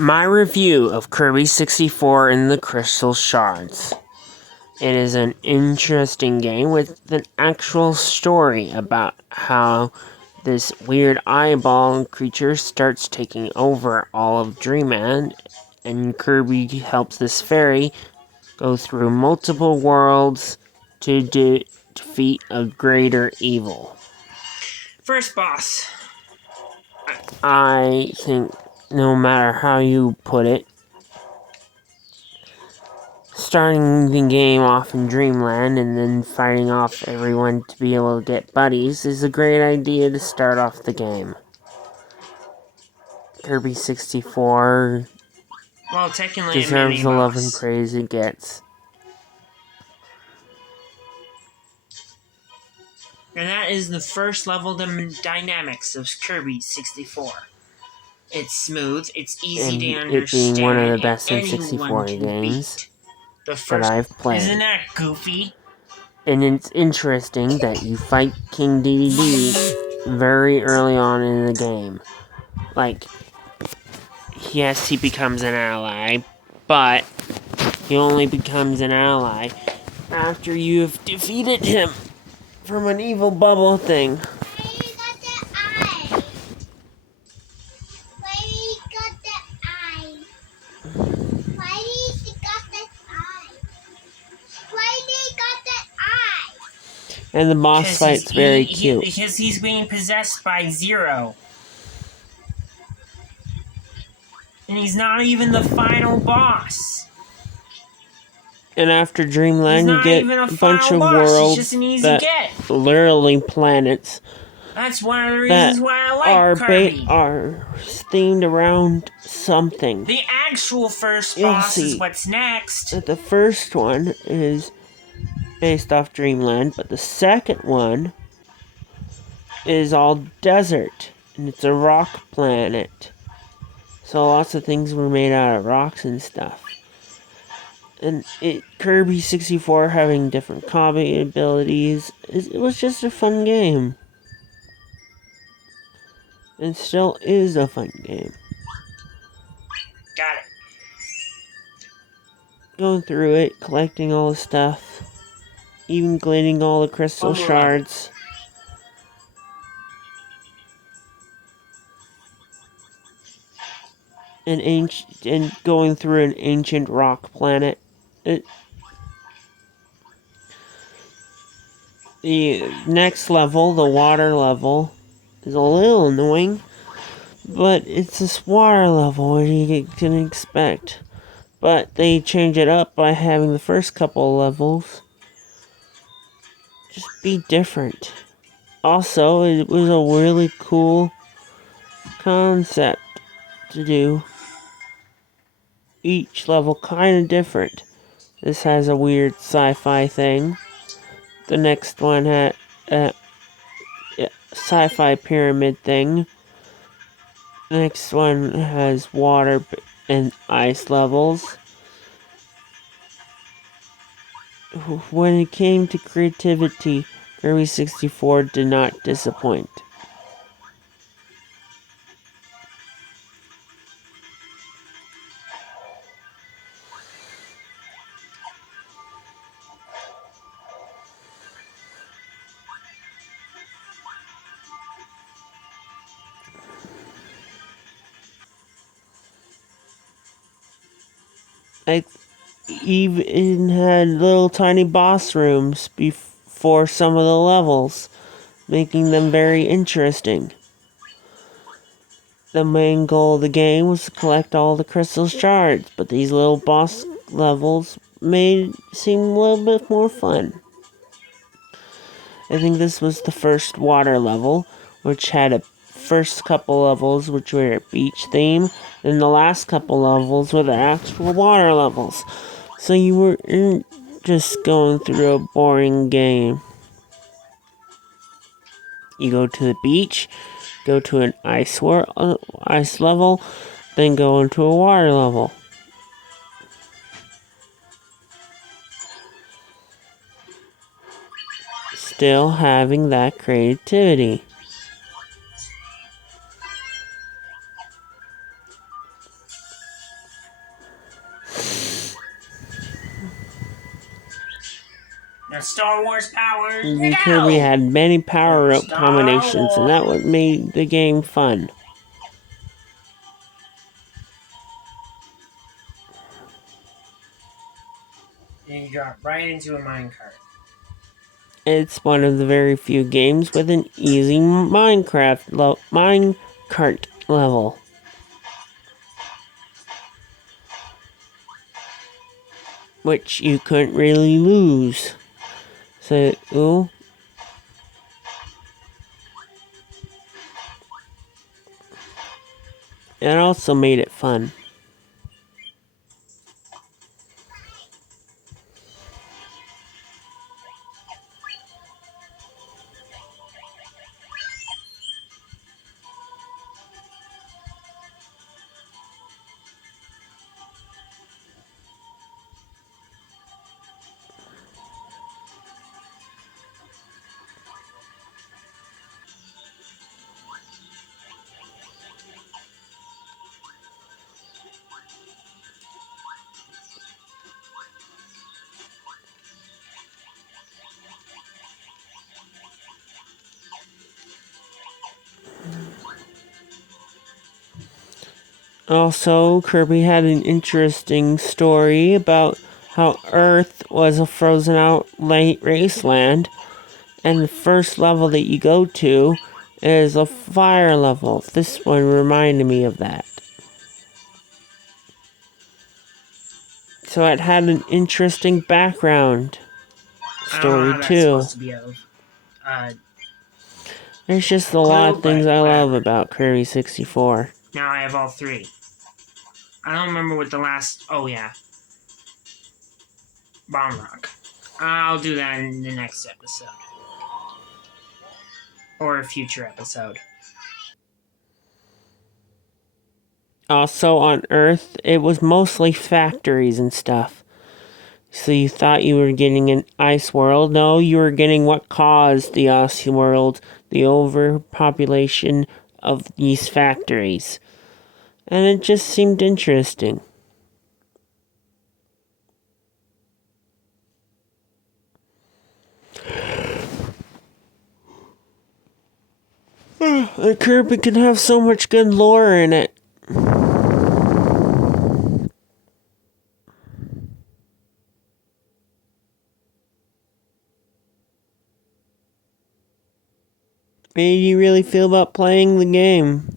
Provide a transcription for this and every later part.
My review of Kirby 64 and the Crystal Shards. It is an interesting game with an actual story about how this weird eyeball creature starts taking over all of Dreamland, and Kirby helps this fairy go through multiple worlds to defeat a greater evil. First boss. I think no matter how you put it, starting the game off in Dreamland and then fighting off everyone to be able to get buddies is a great idea to start off the game. Kirby 64 technically deserves a the mini love and boss. praise it gets. And that is the first level dynamics of Kirby 64. It's smooth, it's easy And to it understand, being one of the best and N64 games that I've played. Isn't that goofy? And it's interesting that you fight King DDD very early on in the game. Like, yes, he becomes an ally, but he only becomes an ally after you've defeated him from an evil bubble thing. Why you got that eye? Why you got that eye? Why you got that eye? Why you got that eye? And the boss fight's very cute. Because he's being possessed by Zero. And he's not even the final boss. And after Dreamland, you get a bunch of worlds that literally planets. That's one of the reasons why I like Kirby. Are themed around something. The actual first boss is what's next. That the first one is based off Dreamland, but the second one is all desert, and it's a rock planet. So lots of things were made out of rocks and stuff. And Kirby 64 having different combat abilities, it was just a fun game. And still is a fun game. Got it. Going through it, collecting all the stuff, even gleaning all the crystal shards. And going through an ancient rock planet. The next level, the water level, is a little annoying, but it's this water level, what you can expect. But they change it up by having the first couple of levels just be different. Also, it was a really cool concept to do. Each level kind of different. This has a weird sci-fi thing. The next one had a sci-fi pyramid thing. The next one has water and ice levels. When it came to creativity, Kirby 64 did not disappoint. I even had little tiny boss rooms before some of the levels, making them very interesting. The main goal of the game was to collect all the crystal shards, but these little boss levels made it seem a little bit more fun. I think this was the first water level, which had a first couple levels which were a beach theme, and the last couple levels were the actual water levels. So you weren't just going through a boring game. You go to the beach, go to an ice level, then go into a water level. Still having that creativity. The Star Wars powers. And Kirby had many power-up Star combinations, and that what made the game fun. And you drop right into a minecart. It's one of the very few games with an easy minecart level. Which you couldn't really lose. So, ooh. It also made it fun. Also, Kirby had an interesting story about how Earth was a frozen out wasteland, and the first level that you go to is a fire level. This one reminded me of that. So it had an interesting background I don't know story how that's too. supposed to be of. There's just a lot of things but I love whatever. about Kirby 64. Now I have all three. I don't remember what the last. Oh yeah, Bomb Rock. I'll do that in the next episode or a future episode. Also on Earth, it was mostly factories and stuff. So you thought you were getting an ice world? No, you were getting what caused the ice world, the overpopulation of these factories. And it just seemed interesting. The Kirby can have so much good lore in it. How do you really feel about playing the game?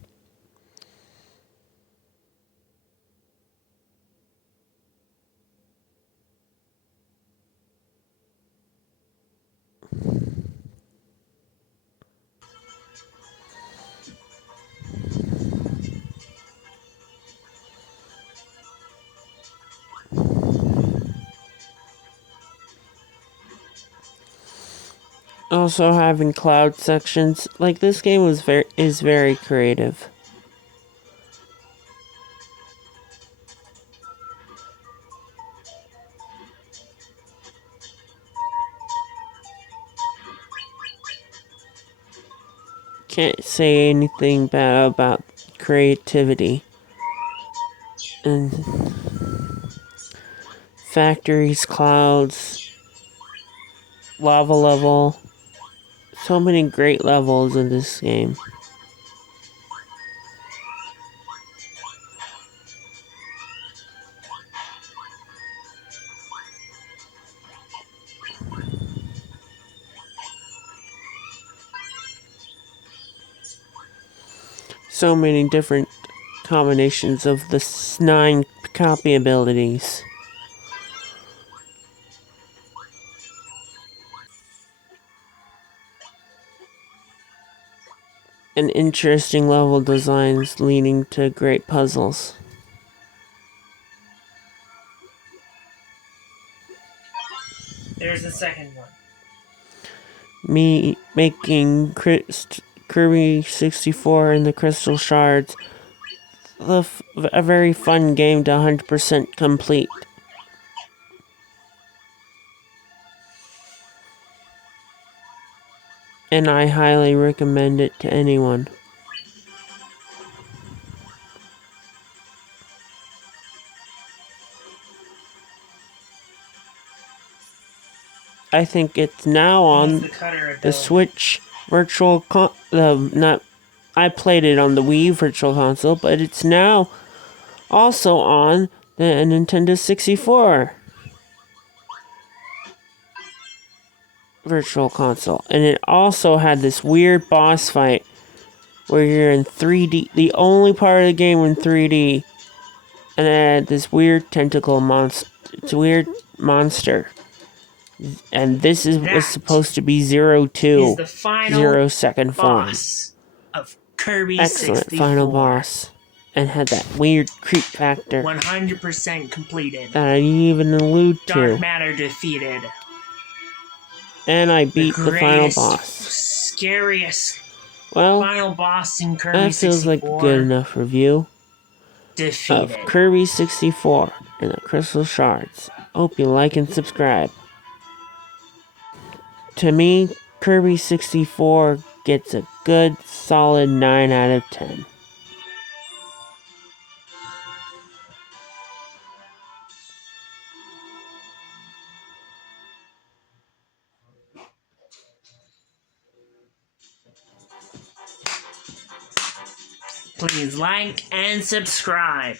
Also having cloud sections, like this game is very creative. Can't say anything bad about creativity. And factories, clouds, lava level. So many great levels in this game. So many different combinations of the 9 copy abilities. And interesting level designs leading to great puzzles. There's the second one. Me making Kirby 64 and the Crystal Shards a very fun game to 100% complete. And I highly recommend it to anyone. I think it's now on the cutter ability. the Switch Virtual I played it on the Wii Virtual Console, but it's now also on the Nintendo 64 Virtual Console. And it also had this weird boss fight where you're in 3D, the only part of the game in 3D, and it had this weird tentacle monster. It's a weird monster. And this was supposed to be Zero Two, is the final 0 second form. boss of Kirby Excellent 64. final boss. And had that weird creep factor 100% completed. that I didn't even allude Dark to. Matter defeated. And I beat the final greatest, boss. Scariest Well, final boss in Kirby that feels 64. like a good enough review Defeated. of Kirby 64 and the Crystal Shards. Hope you like and subscribe. To me, Kirby 64 gets a good, solid 9 out of 10. Please like and subscribe.